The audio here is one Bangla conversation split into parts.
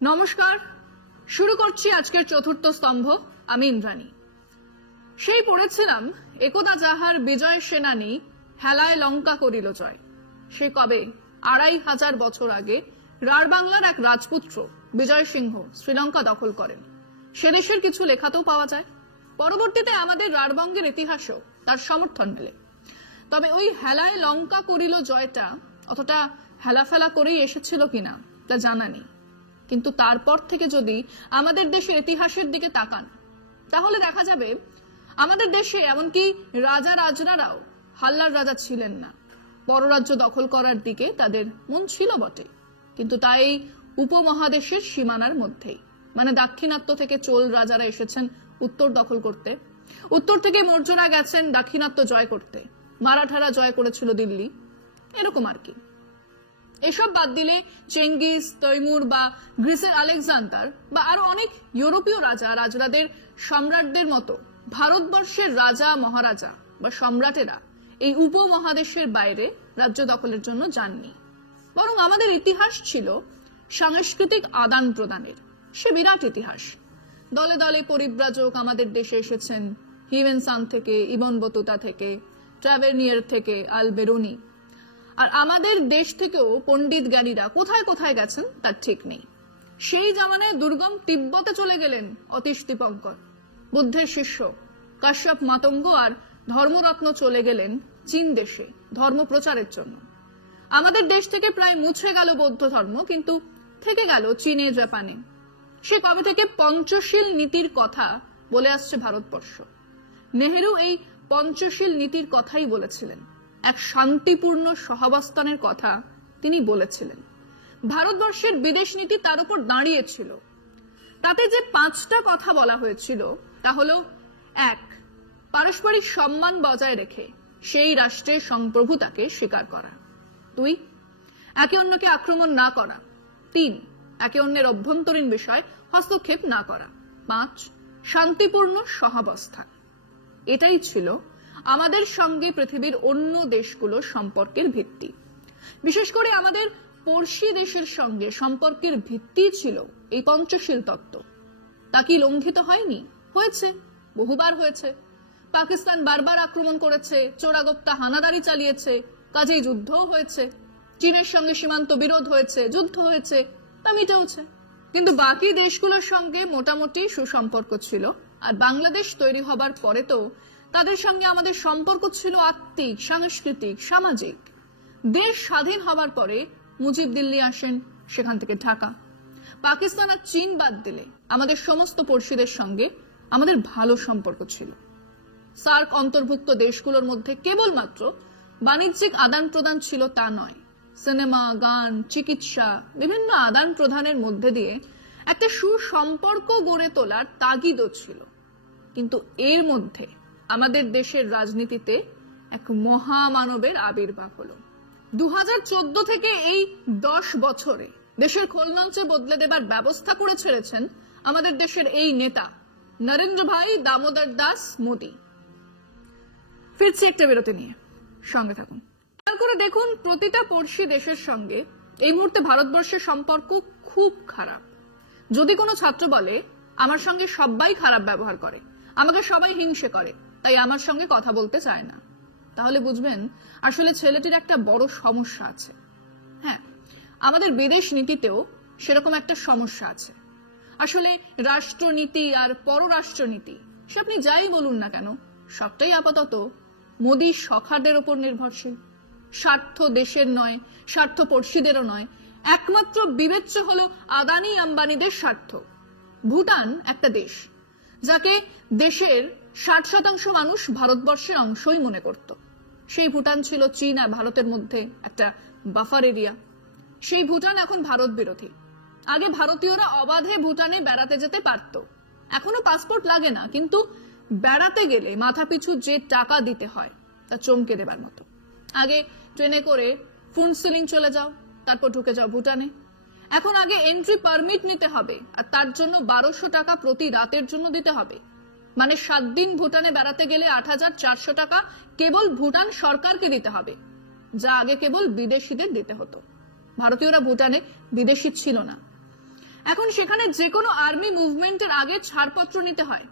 নমস্কার, শুরু করছি আজকের চতুর্থ স্তম্ভ। আমি ইন্দ্রাণী। সেই পড়েছিলাম, একদা যাহার বিজয় সেনানী হেলায় লঙ্কা করিল জয়। সে কবে ২৫০০ বছর আগে রাঢ়বাংলার এক রাজপুত্র বিজয় সিংহ শ্রীলঙ্কা দখল করেন। সে দেশের কিছু লেখাতেও পাওয়া যায়। পরবর্তীতে আমাদের রাঢ়বঙ্গের ইতিহাসেও তার সমর্থন মেলে। তবে ওই হেলায় লঙ্কা করিল জয়টা অতটা হেলাফেলা করেই এসেছিল কিনা তা জানা নেই। কিন্তু তারপর থেকে যদি আমাদের দেশের ইতিহাসের দিকে তাকান, তাহলে দেখা যাবে আমাদের দেশে এমনকি রাজা রাজনারাও হাল্লার রাজা ছিলেন না। পররাজ্য দখল করার দিকে তাদের মন ছিল বটে, কিন্তু তাই উপমহাদেশের সীমানার মধ্যেই, মানে দাক্ষিণাত্য থেকে চোল রাজারা এসেছেন উত্তর দখল করতে, উত্তর থেকে মৌর্যরা গেছেন দাক্ষিণাত্য জয় করতে, মারাঠারা জয় করেছিল দিল্লি, এরকম আর কি। এসব বাদ দিলে চেঙ্গিস, তৈমুর বা গ্রিসের আলেকজান্ডার বা আরো অনেক ইউরোপীয় রাজা রাজরাদের সম্রাটদের মতো ভারতবর্ষের রাজা মহারাজা বা সম্রাটেরা এই উপমহাদেশের বাইরে রাজ্য দখলের জন্য যাননি। বরং আমাদের ইতিহাস ছিল সাংস্কৃতিক আদান প্রদানের। সে বিরাট ইতিহাস। দলে দলে পরিব্রাজক আমাদের দেশে এসেছেন, হিউয়েন-সাং থেকে, ইবন বতুতা থেকে, ট্রাভেরনিয়ার থেকে আল বেরুনি। আর আমাদের দেশ থেকেও পণ্ডিত জ্ঞানীরা কোথায় কোথায় গেছেন তার ঠিক নেই। সেই জামানায় দুর্গম তিব্বতে চলে গেলেন অতীশ দীপঙ্কর, বুদ্ধের শিষ্য কাশ্যপ মাতঙ্গ, আর ধর্মরত্ন চলে গেলেন চীন দেশে ধর্ম প্রচারের জন্য। আমাদের দেশ থেকে প্রায় মুছে গেল বৌদ্ধ ধর্ম, কিন্তু থেকে গেল চীনে, জাপানে। সে কবে থেকে পঞ্চশীল নীতির কথা বলে আসছে ভারতবর্ষ। নেহেরু এই পঞ্চশীল নীতির কথাই বলেছিলেন, এক শান্তিপূর্ণ সহাবস্থানের কথা তিনি বলেছিলেন। ভারতবর্ষের বিদেশ নীতি তার উপর দাঁড়িয়েছিল। তাতে যে 5টা কথা বলা হয়েছিল তা হলো: 1, পারস্পরিক সম্মান বজায় রেখে সেই রাষ্ট্রের সংপ্রভুতাকে স্বীকার করা। 2, একে অন্যকে আক্রমণ না করা। 3, একে অন্যের অভ্যন্তরীণ বিষয় হস্তক্ষেপ না করা। 5, শান্তিপূর্ণ সহাবস্থান। এটাই ছিল আমাদের সঙ্গে পৃথিবীর অন্য দেশগুলোর সম্পর্কের ভিত্তি। বিশেষ করে আমাদের পড়শি দেশের সঙ্গে সম্পর্কের ভিত্তি ছিল এই পঞ্চশীল তত্ত্ব। তা কি লঙ্ঘিত হয়নি? হয়েছে, বহুবার হয়েছে। পাকিস্তান বারবার আক্রমণ করেছে, চোরাগোপ্তা হানাদারি চালিয়েছে, কাজেই যুদ্ধও হয়েছে। চীনের সঙ্গে সীমান্ত বিরোধ হয়েছে, যুদ্ধ হয়েছে, তা মিটেওছে। কিন্তু বাকি দেশগুলোর সঙ্গে মোটামুটি সুসম্পর্ক ছিল। আর বাংলাদেশ তৈরি হবার পরে তো তাদের সঙ্গে আমাদের সম্পর্ক ছিল আত্মিক, সাংস্কৃতিক, সামাজিক। দেশ স্বাধীন হবার পরে মুজিব দিল্লি আসেন, সেখান থেকে ঢাকা। পাকিস্তান আর চীন বাদ দিলে আমাদের সমস্ত পড়শিদের সঙ্গে আমাদের ভালো সম্পর্ক ছিল। সার্ক অন্তর্ভুক্ত দেশগুলোর মধ্যে কেবলমাত্র বাণিজ্যিক আদান প্রদান ছিল তা নয়, সিনেমা, গান, চিকিৎসা, বিভিন্ন আদান প্রদানের মধ্যে দিয়ে একটা সুসম্পর্ক গড়ে তোলার তাগিদও ছিল। কিন্তু এর মধ্যে আমাদের দেশের রাজনীতিতে এক মহামানবের আবির্ভাব হলো। 2014 থেকে এই 10 বছরে দেশের খোলনালচে বদলে দেবার ব্যবস্থা করে ছেড়েছেন আমাদের দেশের এই নেতা নরেন্দ্র ভাই দামোদর দাস মোদী। ফিরছি একটা বিরতি নিয়ে, সঙ্গে থাকুন। খেয়াল করে দেখুন, প্রতিটা পড়শি দেশের সঙ্গে এই মুহূর্তে ভারতবর্ষের সম্পর্ক খুব খারাপ। যদি কোনো ছাত্র বলে আমার সঙ্গে সবাই খারাপ ব্যবহার করে, আমাকে সবাই হিংসে করে, তাই আমার সঙ্গে কথা বলতে চায় না, তাহলে বুঝবেন আসলে ছেলেটির একটা বড় সমস্যা আছে। হ্যাঁ, আমাদের বিদেশ নীতিতেও সেরকম একটা সমস্যা আছে। আসলে রাষ্ট্রনীতি আর পররাষ্ট্রনীতি, সে আপনি যাই বলুন না কেন, সবটাই আপাতত মোদীর সখাদের ওপর নির্ভরশীল। স্বার্থ দেশের নয়, স্বার্থ পড়শিদেরও নয়, একমাত্র বিবেচ্য হলো আদানি আম্বানিদের স্বার্থ। ভুটান একটা দেশ যাকে দেশের 60% মানুষ ভারতবর্ষের অংশই মনে করত। সেই ভুটান ছিল চীন আর ভারতের মধ্যে একটা বাফার এরিয়া। সেই ভুটান এখন ভারত বিরোধী। আগে ভারতীয়রা অবাধে ভুটানে বেড়াতে যেতে পারত, এখনো পাসপোর্ট লাগে না, কিন্তু বেড়াতে গেলে মাথাপিছু যে টাকা দিতে হয় তা চমকে দেবার মতো। আগে ট্রেনে করে ফুনসিলিং চলে যাও, তারপর ঢুকে যাও ভুটানে। এখন আগে এন্ট্রি পারমিট নিতে হবে, আর তার জন্য 1200 টাকা প্রতি রাতের জন্য দিতে হবে। মানে 7 দিন ভুটানে বেড়াতে গেলে 8400 টাকা কেবল ভুটান সরকারকে দিতে হবে, যা আগে কেবল বিদেশিদের দিতে হতো। ভারতীয়রা ভুটানে বিদেশি ছিল না। এখন সেখানে যে কোনো আর্মি মুভমেন্টের আগে ছাড়পত্র নিতে হয়।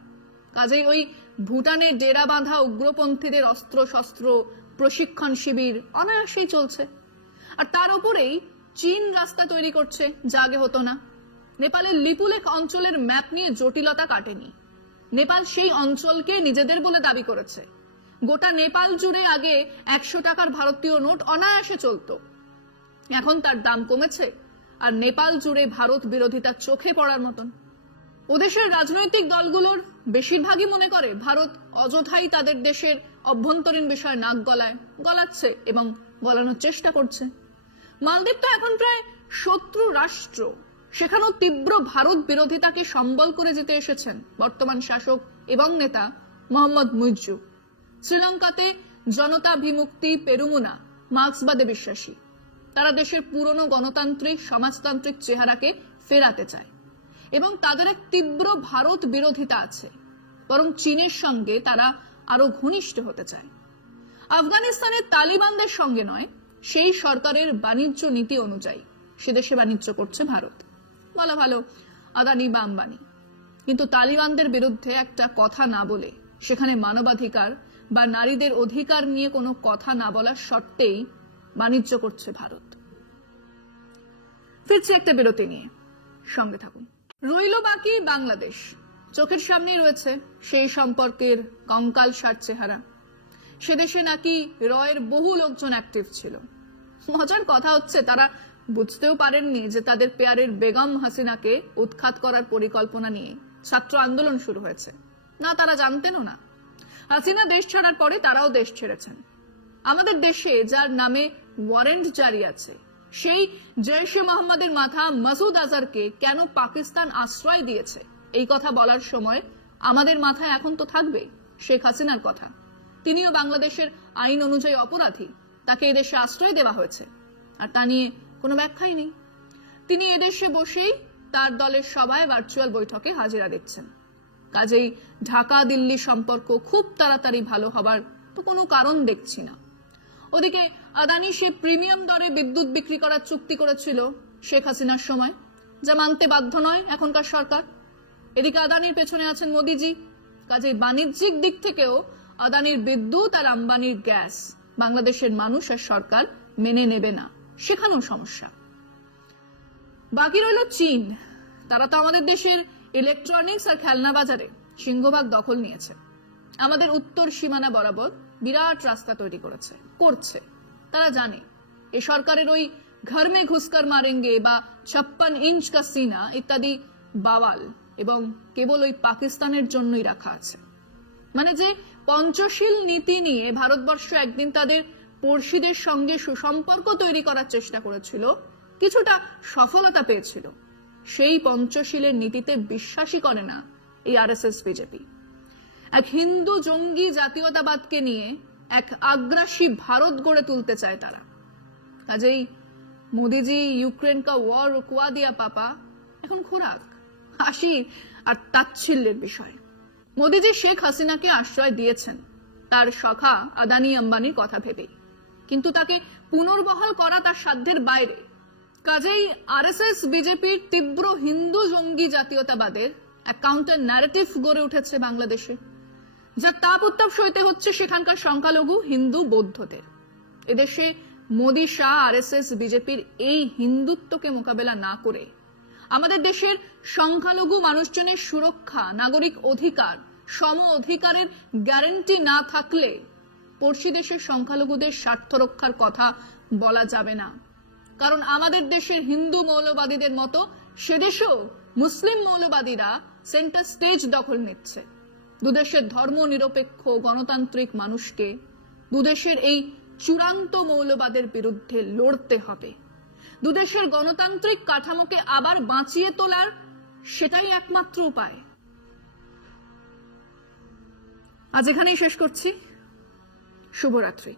কাজেই ওই ভুটানে ডেরা বাঁধা উগ্রপন্থীদের অস্ত্র শস্ত্র প্রশিক্ষণ শিবির অনায়াসেই চলছে। আর তার উপরেই চীন রাস্তা তৈরি করছে, যা আগে হতো না। নেপালের লিপুলেখ অঞ্চলের ম্যাপ নিয়ে জটিলতা কাটেনি। নেপাল সেই অঞ্চলকে নিজেদের বলে দাবি করেছে। গোটা নেপাল জুড়ে আগে 100 টাকার ভারতীয় নোট অনায়াসে চলতো, এখন তার দাম কমেছে। আর নেপাল জুড়ে ভারত বিরোধিতা চোখে পড়ার মতন। ওদেশের রাজনৈতিক দলগুলোর বেশিরভাগই মনে করে ভারত অযথাই তাদের দেশের অভ্যন্তরীণ বিষয় নাক গলাচ্ছে এবং গলানোর চেষ্টা করছে। মালদ্বীপ তো এখন প্রায় শত্রু রাষ্ট্র, সেখানেও তীব্র ভারত বিরোধিতাকে সম্বল করে যেতে এসেছেন বর্তমান শাসক এবং নেতা মোহাম্মদ মুইজ্জু। শ্রীলঙ্কাতে জনতা বিমুক্তি পেরুমুনা মার্ক্সবাদে বিশ্বাসী। তারা দেশের পুরনো গণতান্ত্রিক সমাজতান্ত্রিক চেহারাকে ফেরাতে চায় এবং তাদের এক তীব্র ভারত বিরোধিতা আছে, বরং চীনের সঙ্গে তারা আরো ঘনিষ্ঠ হতে চায়। আফগানিস্তানের তালিবানদের সঙ্গে নয়, সেই সরকারের বাণিজ্য নীতি অনুযায়ী সে দেশে বাণিজ্য করছে ভারত। বলা ভালো আদানি বা আম্বানি, কিন্তু তালিবানদের বিরুদ্ধে একটা কথা না বলে, সেখানে মানবাধিকার বা নারীদের অধিকার নিয়ে কোনো কথা না বলার শর্তেই বাণিজ্য করছে ভারত। ফিরছি একটা বিরতি নিয়ে, সঙ্গে থাকুন। রইল বাকি বাংলাদেশ। চোখের সামনেই রয়েছে সেই সম্পর্কের কঙ্কালসার চেহারা। সে দেশে নাকি রয়ের বহু লোকজন অ্যাক্টিভ ছিল। মজার কথা হচ্ছে, তারা বুঝতেও পারেননি যে তাদের পেয়ারের বেগম হাসিনাকে উৎখাত করার পরিকল্পনা নিয়ে ছাত্র আন্দোলন শুরু হয়েছে। না, তারা জানতেনও না। হাসিনা দেশ ছাড়ার পরে তারাও দেশ ছেড়েছেন। আমাদের দেশে যার নামে ওয়ারেন্ট জারি আছে, সেই জৈশে মোহাম্মদের মাথা মাসুদ আজহারকে কেন পাকিস্তান আশ্রয় দিয়েছে, এই কথা বলার সময় আমাদের মাথায় এখন তো থাকবে শেখ হাসিনার কথা। তিনিও বাংলাদেশের আইন অনুযায়ী অপরাধী, তাকে এদেশে আশ্রয় দেওয়া হয়েছে, আর তা নিয়ে কোনো ব্যাখ্যাই নেই। তিনি এদেশে বসেই তার দলের সভায় ভার্চুয়াল বৈঠকে হাজিরা দিচ্ছেন। কাজেই ঢাকা দিল্লি সম্পর্ক খুব তাড়াতাড়ি ভালো হবার তো কোনো কারণ দেখছি না। ওদিকে আদানি সে প্রিমিয়াম দরে বিদ্যুৎ বিক্রি করার চুক্তি করেছিল শেখ হাসিনার সময়, যা মানতে বাধ্য নয় এখনকার সরকার। এদিকে আদানির পেছনে আছেন মোদিজি। কাজেই বাণিজ্যিক দিক থেকেও আদানির বিদ্যুৎ আর আম্বানির গ্যাস বাংলাদেশের মানুষ আর সরকার মেনে নেবে না, সেখানেও সমস্যা। বাকি রইল চীন। তারা তো আমাদের দেশের ইলেকট্রনিক্স আর খেলনা বাজারে সিংহভাগ দখল নিয়েছে। আমাদের উত্তর সীমানা বরাবর বিরাট রাস্তা তৈরি করছে। তারা জানে এ সরকারের ওই ঘর মে ঘুসকার মারেঙ্গে বা 56 ইঞ্চ কা সিনা ইত্যাদি বাওয়াল এবং কেবল ওই পাকিস্তানের জন্যই রাখা আছে। মানে যে পঞ্চশীল নীতি নিয়ে ভারতবর্ষ একদিন তাদের পড়শিদের সঙ্গে সুসম্পর্ক তৈরি করার চেষ্টা করেছিল, কিছুটা সফলতা পেয়েছিল, সেই পঞ্চশীলের নীতিতে বিশ্বাসই করে না এই আরএসএস বিজেপি। এক হিন্দু জঙ্গি জাতীয়তাবাদকে নিয়ে এক আগ্রাসী ভারত গড়ে তুলতে চায় তারা। কাজেই মোদিজি ইউক্রেন কা ওয়ার রুকওয়া দিয়া পাপা এখন খোরাক, হাসি আর তাচ্ছিল্যের বিষয়। মোদিজি শেখ হাসিনাকে আশ্রয় দিয়েছেন তার সখা আদানি আম্বানির কথা ভেবেই, কিন্তু তাকে পুনর্বহাল করা তার সাধ্যের বাইরে। কাজেই আরএসএস বিজেপির তীব্র হিন্দু জঙ্গি জাতীয়তাবাদের এক কাউন্টার ন্যারেটিভ গড়ে উঠেছে বাংলাদেশে, যার তাপ উত্তাপ সইতে হচ্ছে সেখানকার সংখ্যালঘু হিন্দু বৌদ্ধদের। এদেশে মোদি শাহ আরএসএস বিজেপির এই হিন্দুত্বকে মোকাবেলা না করে আমাদের দেশের সংখ্যালঘু মানুষজনের সুরক্ষা, নাগরিক অধিকার, সম অধিকারের গ্যারান্টি না থাকলে পড়শি দেশের সংখ্যালঘুদের স্বার্থ রক্ষার কথা বলা যাবে না। কারণ আমাদের দেশের হিন্দু মৌলবাদীদের মতো সেদেশেও মুসলিম মৌলবাদীরা সেন্টার স্টেজ দখল নিচ্ছে। দুদেশের ধর্ম নিরপেক্ষ গণতান্ত্রিক মানুষকে দুদেশের এই চূড়ান্ত মৌলবাদের বিরুদ্ধে লড়তে হবে। দুদেশের গণতান্ত্রিক কাঠামোকে আবার বাঁচিয়ে তোলার সেটাই একমাত্র উপায়। আজ এখানেই শেষ করছি। শুভরাত্রি।